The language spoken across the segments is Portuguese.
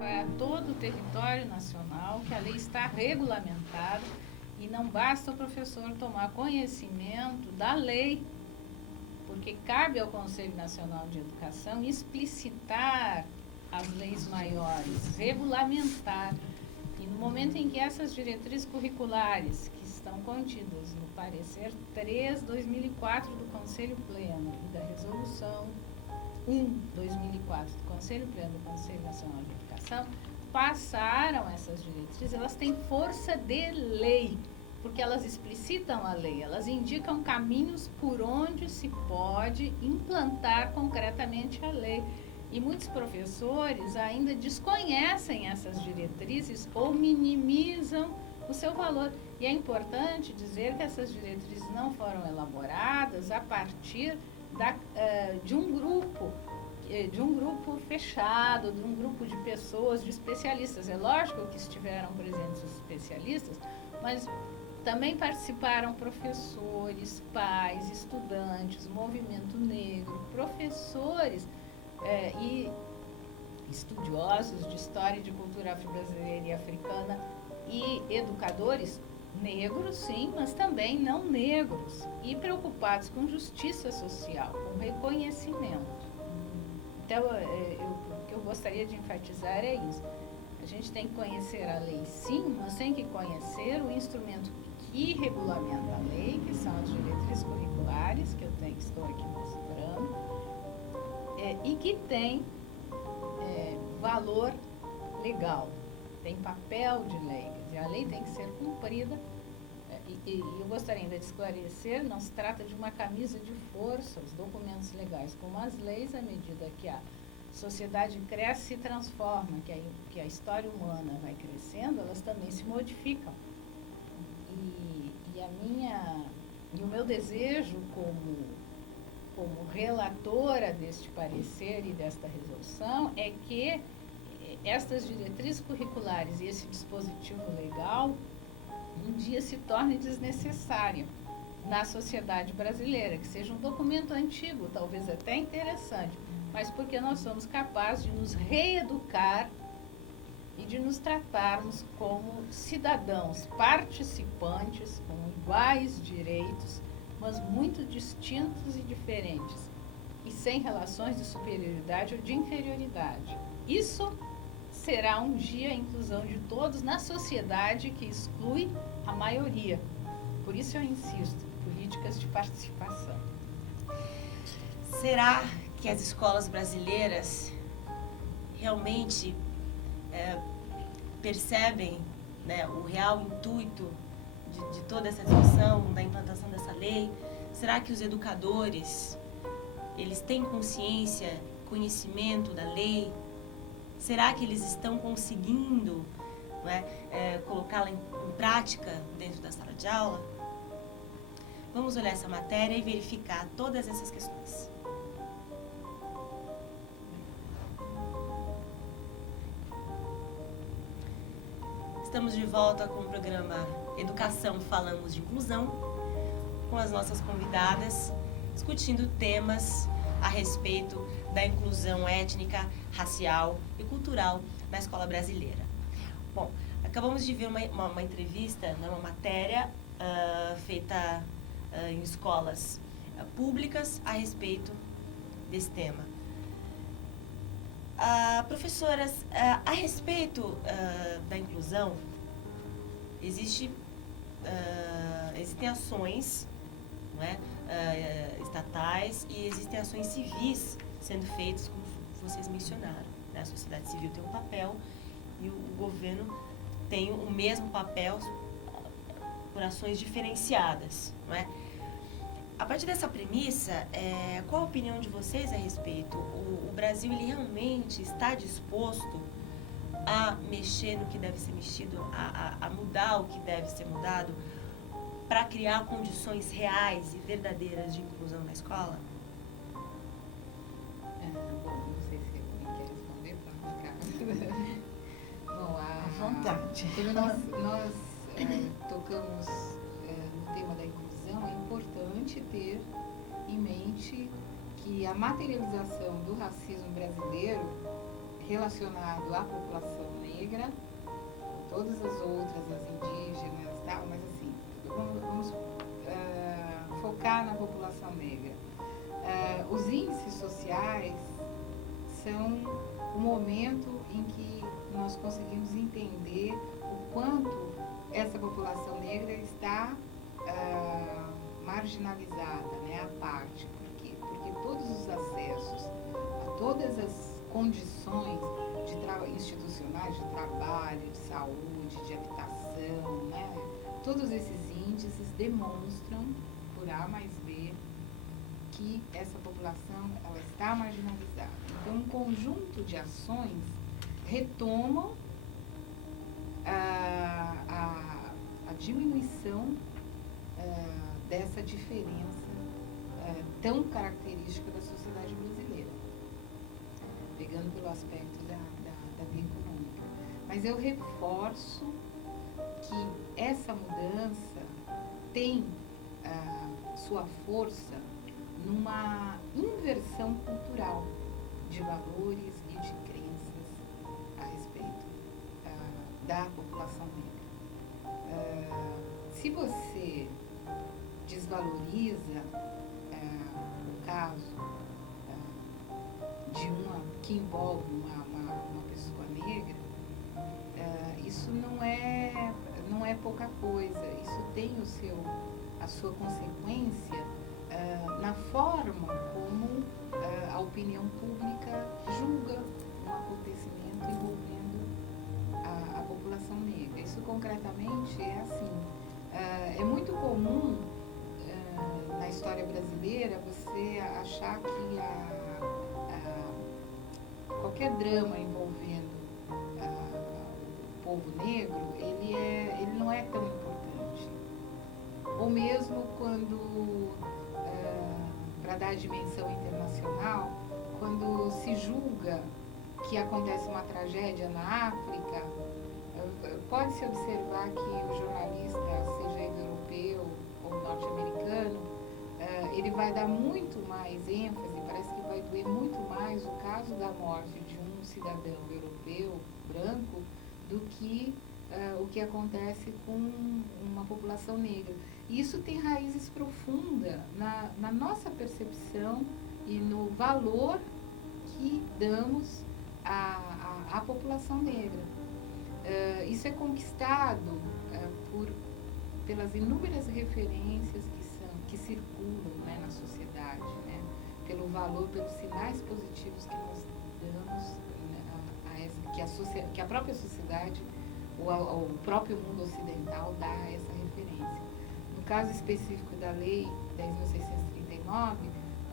para todo o território nacional, que a lei está regulamentada e não basta o professor tomar conhecimento da lei, porque cabe ao Conselho Nacional de Educação explicitar as leis maiores, regulamentar. E no momento em que essas diretrizes curriculares, que estão contidas no parecer 3/2004 do Conselho Pleno e da Resolução 1/2004 do Conselho Pleno do Conselho Nacional de Educação, passaram essas diretrizes, elas têm força de lei, porque elas explicitam a lei, elas indicam caminhos por onde se pode implantar concretamente a lei. E muitos professores ainda desconhecem essas diretrizes ou minimizam o seu valor. E é importante dizer que essas diretrizes não foram elaboradas a partir de um grupo fechado, de um grupo de pessoas, de especialistas. É lógico que estiveram presentes os especialistas, mas também participaram professores, pais, estudantes, movimento negro, professores e estudiosos de história e de cultura afro-brasileira e africana e educadores negros, sim, mas também não negros e preocupados com justiça social, com reconhecimento. Então, o que eu gostaria de enfatizar é isso. A gente tem que conhecer a lei, sim, mas tem que conhecer o instrumento que regulamenta a lei, que são as diretrizes curriculares, que estou aqui mostrando, e que tem valor legal, tem papel de lei. Quer dizer, a lei tem que ser cumprida. E eu gostaria ainda de esclarecer, não se trata de uma camisa de força, os documentos legais, como as leis, à medida que a sociedade cresce e se transforma, que a história humana vai crescendo, elas também se modificam. E o meu desejo como relatora deste parecer e desta resolução é que estas diretrizes curriculares e esse dispositivo legal um dia se torne desnecessário na sociedade brasileira, que seja um documento antigo, talvez até interessante, mas porque nós somos capazes de nos reeducar e de nos tratarmos como cidadãos participantes, com iguais direitos, mas muito distintos e diferentes, e sem relações de superioridade ou de inferioridade. Isso será um dia a inclusão de todos na sociedade que exclui a maioria. Por isso eu insisto, políticas de participação. Será que as escolas brasileiras realmente percebem, né, o real intuito de toda essa discussão, da implantação dessa lei? Será que os educadores, eles têm consciência, conhecimento da lei? Será que eles estão conseguindo, né, colocá-la em prática dentro da sala de aula? Vamos olhar essa matéria e verificar todas essas questões. Estamos de volta com o programa Educação Falamos de Inclusão, com as nossas convidadas, discutindo temas a respeito da inclusão étnica, racial e cultural na escola brasileira. Bom, acabamos de ver uma entrevista, né, uma matéria feita em escolas públicas a respeito desse tema. Professoras, a respeito da inclusão, existem ações, não é, estatais e existem ações civis sendo feitas, como vocês mencionaram, né? A sociedade civil tem um papel e o governo tem o mesmo papel por ações diferenciadas, não é? A partir dessa premissa, qual a opinião de vocês a respeito? O Brasil, ele realmente está disposto a mexer no que deve ser mexido, a mudar o que deve ser mudado, para criar condições reais e verdadeiras de inclusão na escola? Bom, não sei se alguém quer responder para ficar. Bom, à vontade. Como nós tocamos no tema da inclusão, é importante ter em mente que a materialização do racismo brasileiro relacionado à população negra, todas as outras, as indígenas e tal, mas assim, vamos focar na população negra. Os índices sociais são o momento em que nós conseguimos entender o quanto essa população negra está marginalizada, né, à parte. Por quê? Porque todos os acessos a todas as condições institucionais de trabalho, de saúde, de habitação, né, todos esses índices demonstram, por A mais B, que essa população ela está marginalizada. Então, um conjunto de ações retomam a diminuição dessa diferença tão característica da sociedade brasileira, pegando pelo aspecto da via econômica. Mas eu reforço que essa mudança tem sua força numa inversão cultural de valores e de crenças a respeito da população negra. Se você desvaloriza o caso de que envolve uma pessoa negra, isso não é pouca coisa. Isso tem a sua consequência na forma como a opinião pública julga um acontecimento envolvendo a população negra. Isso concretamente é assim. É muito comum na história brasileira você achar que qualquer drama envolvendo o povo negro, ele não é tão importante. Ou mesmo quando, para dar a dimensão internacional, quando se julga que acontece uma tragédia na África, pode-se observar que o jornalista, seja ele europeu ou norte-americano, ele vai dar muito mais ênfase, parece que vai doer muito mais o caso da morte de um cidadão europeu, branco, do que o que acontece com uma população negra. E isso tem raízes profundas na nossa percepção e no valor que damos à população negra. Isso é conquistado pelas inúmeras referências que circulam, né, na sociedade, né, pelo valor, pelos sinais positivos que nós damos, né, que a própria sociedade, o próprio mundo ocidental dá a essa referência. No caso específico da Lei 10.639,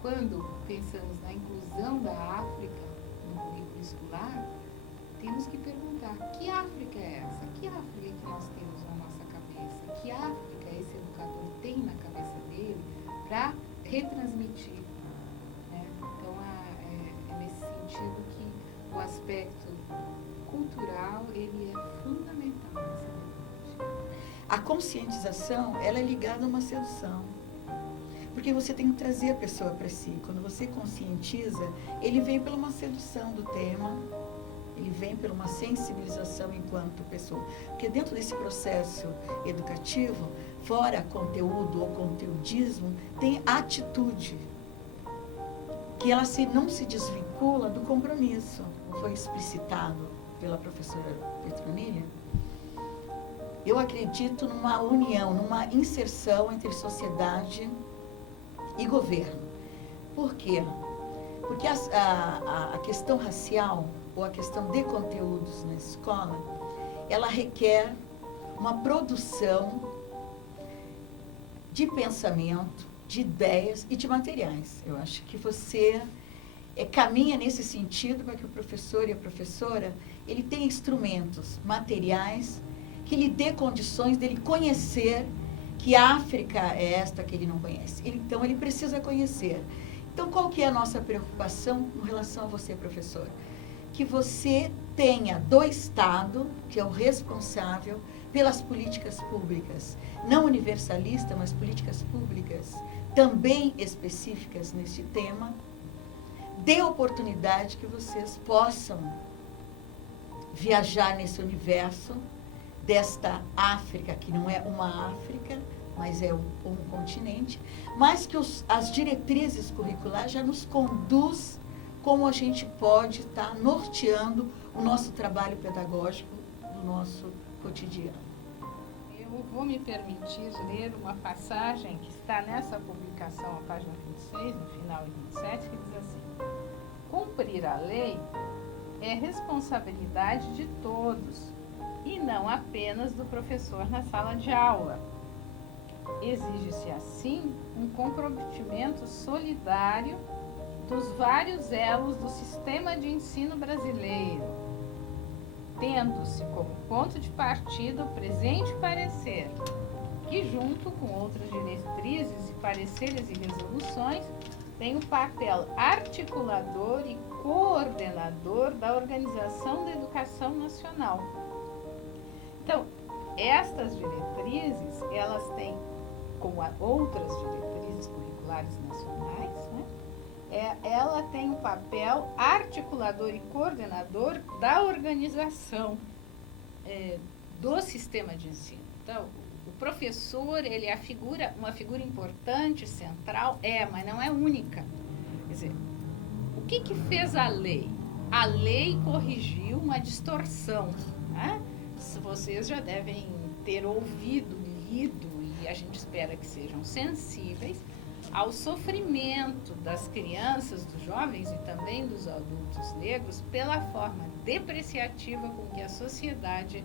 quando pensamos na inclusão da África no currículo escolar, temos que perguntar: que África é essa? Que África que nós temos na nossa cabeça? Que África esse educador tem na cabeça dele para retransmitir? Né? Então, é nesse sentido que o aspecto cultural ele é fundamental nesse debate. A conscientização, ela é ligada a uma sedução. Porque você tem que trazer a pessoa para si. Quando você conscientiza, ele vem pela uma sedução do tema, ele vem por uma sensibilização enquanto pessoa. Porque dentro desse processo educativo, fora conteúdo ou conteudismo, tem atitude, que ela não se desvincula do compromisso. Foi explicitado pela professora Petronilha. Eu acredito numa união, numa inserção entre sociedade e governo. Por quê? Porque a questão racial, ou a questão de conteúdos na escola, ela requer uma produção de pensamento, de ideias e de materiais. Eu acho que você caminha nesse sentido para que o professor e a professora, ele tenha instrumentos, materiais, que lhe dê condições dele conhecer que a África é esta que ele não conhece. Então, ele precisa conhecer. Então, qual que é a nossa preocupação em relação a você, professor? Que você tenha do Estado, que é o responsável pelas políticas públicas, não universalista, mas políticas públicas, também específicas nesse tema, dê oportunidade que vocês possam viajar nesse universo desta África, que não é uma África, mas é um continente, mas que as diretrizes curriculares já nos conduz como a gente pode estar norteando o nosso trabalho pedagógico do nosso cotidiano. Eu vou me permitir ler uma passagem que está nessa publicação, a página 26, no final e 27, que diz assim: cumprir a lei é responsabilidade de todos e não apenas do professor na sala de aula. Exige-se, assim, um comprometimento solidário dos vários elos do sistema de ensino brasileiro, tendo-se como ponto de partida o presente parecer, que, junto com outras diretrizes e pareceres e resoluções, tem o papel articulador e coordenador da Organização da Educação Nacional. Então, estas diretrizes, elas têm, como outras diretrizes curriculares nacionais, né, ela tem o papel articulador e coordenador da organização do sistema de ensino. Então, o professor, ele é uma figura importante, central, mas não é única. Quer dizer, o que fez a lei? A lei corrigiu uma distorção, né? Vocês já devem ter ouvido, lido, e a gente espera que sejam sensíveis ao sofrimento das crianças, dos jovens e também dos adultos negros pela forma depreciativa com que a sociedade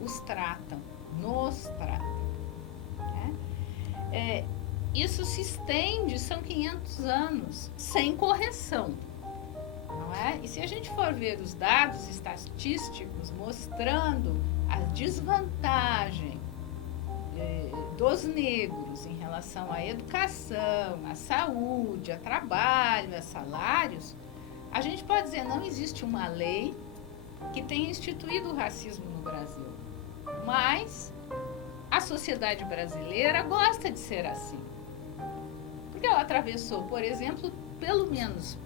os tratam, nos trata. Né? Isso se estende, são 500 anos, sem correção. Não é? E se a gente for ver os dados estatísticos mostrando a desvantagem dos negros em relação à educação, à saúde, a trabalho, a salários, a gente pode dizer, não existe uma lei que tenha instituído o racismo no Brasil. Mas a sociedade brasileira gosta de ser assim. Porque ela atravessou, por exemplo, pelo menos,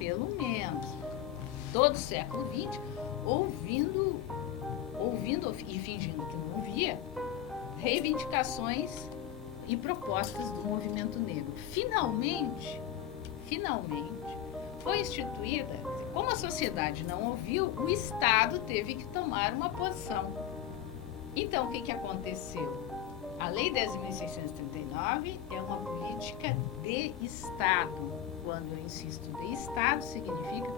todo o século XX, ouvindo e fingindo que não via, reivindicações e propostas do movimento negro. Finalmente, foi instituída, como a sociedade não ouviu, o Estado teve que tomar uma posição. Então, o que aconteceu? A Lei 10.639 é uma política de Estado. Quando eu insisto de Estado, significa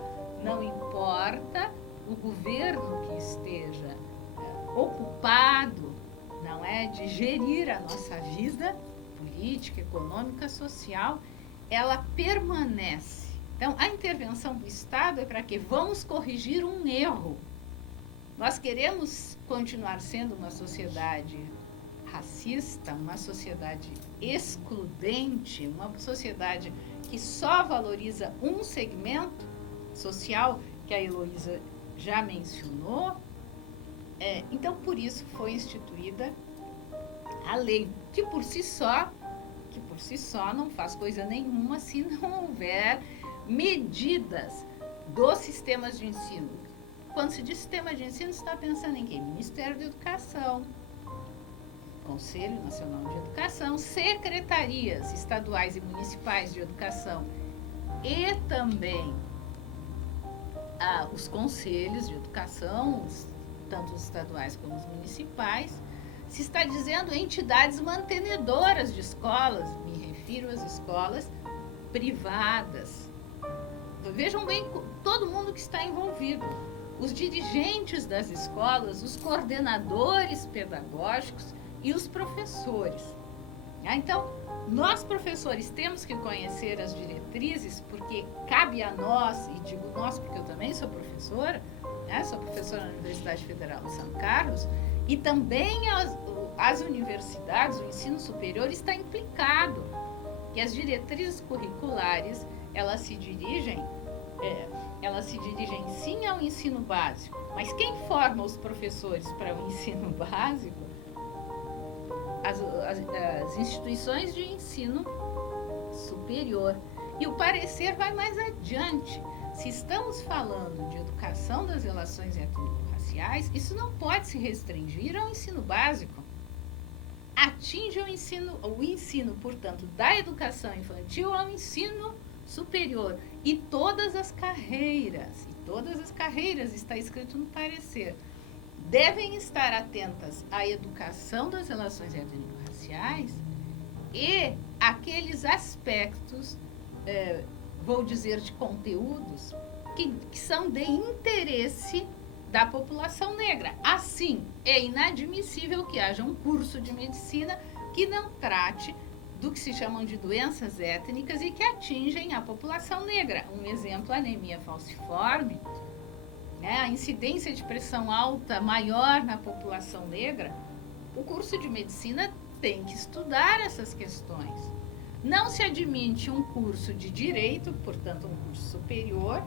não importa o governo que esteja ocupado, não é, de gerir a nossa vida política, econômica, social, ela permanece. Então, a intervenção do Estado é para quê? Vamos corrigir um erro. Nós queremos continuar sendo uma sociedade racista, uma sociedade excludente, uma sociedade que só valoriza um segmento social, que a Heloísa já mencionou. Então, por isso foi instituída a lei, que por si só não faz coisa nenhuma se não houver medidas dos sistemas de ensino. Quando se diz sistema de ensino, você está pensando em quê? Ministério da Educação, Conselho Nacional de Educação, secretarias estaduais e municipais de educação e também os conselhos de educação, tanto os estaduais como os municipais. Se está dizendo entidades mantenedoras de escolas, me refiro às escolas privadas. Vejam bem todo mundo que está envolvido. Os dirigentes das escolas, os coordenadores pedagógicos e os professores. Então, nós professores temos que conhecer as diretrizes, porque cabe a nós, e digo nós porque eu também sou professora, né? Sou professora na Universidade Federal de São Carlos, e também as universidades, o ensino superior está implicado. E as diretrizes curriculares, elas se dirigem sim ao ensino básico, mas quem forma os professores para o ensino básico? As instituições de ensino superior. E o parecer vai mais adiante. se estamos falando de educação das relações étnico-raciais, isso não pode se restringir ao ensino básico. Atinge o ensino, portanto, da educação infantil ao ensino superior. E todas as carreiras, está escrito no parecer, devem estar atentas à educação das relações étnico-raciais e aqueles aspectos, vou dizer, de conteúdos que são de interesse da população negra. Assim, é inadmissível que haja um curso de medicina que não trate do que se chamam de doenças étnicas e que atingem a população negra. Um exemplo, a anemia falciforme, né? A incidência de pressão alta maior na população negra. O curso de medicina tem que estudar essas questões. Não se admite um curso de direito, portanto, um curso superior,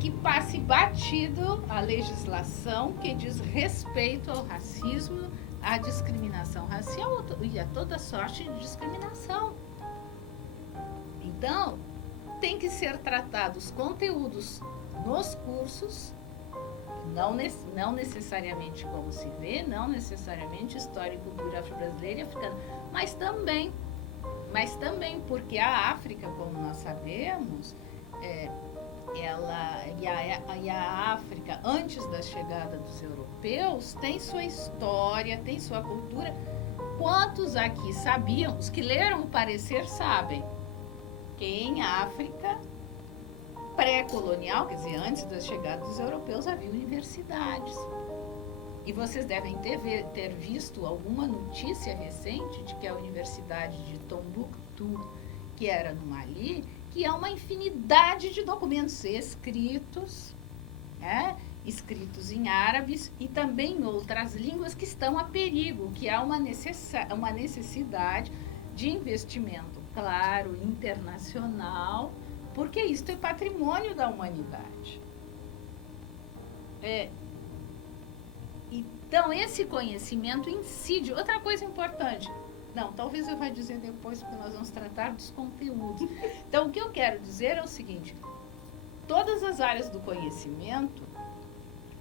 que passe batido a legislação que diz respeito ao racismo, à discriminação racial e a toda sorte de discriminação. Então, tem que ser tratados conteúdos nos cursos, não necessariamente como se vê, não necessariamente história e cultura afro-brasileira e africana, mas também porque a África, como nós sabemos, a África, antes da chegada dos europeus, tem sua história, tem sua cultura. Quantos aqui sabiam, os que leram o parecer sabem, que em África pré-colonial, quer dizer, antes da chegada dos europeus, havia universidades. E vocês devem ter visto alguma notícia recente de que a Universidade de Tombouctou, que era no Mali, que há uma infinidade de documentos escritos, escritos em árabes e também em outras línguas que estão a perigo, que há uma necessidade de investimento, claro, internacional, porque isto é patrimônio da humanidade. Então, esse conhecimento incide. Outra coisa importante, não, talvez eu vá dizer depois, porque nós vamos tratar dos conteúdos. Então, o que eu quero dizer é o seguinte: todas as áreas do conhecimento,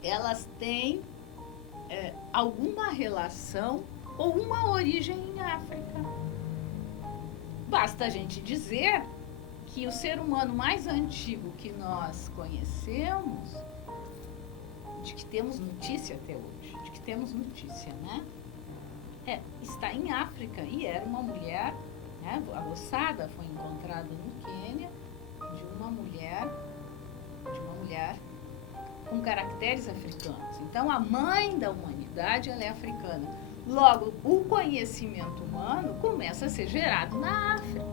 elas têm alguma relação ou uma origem em África. Basta a gente dizer que o ser humano mais antigo que nós conhecemos, de que temos notícia até hoje, né? Está em África e era uma mulher, né? A ossada foi encontrada no Quênia de uma mulher com caracteres africanos. Então, a mãe da humanidade, ela é africana. Logo, o conhecimento humano começa a ser gerado na África.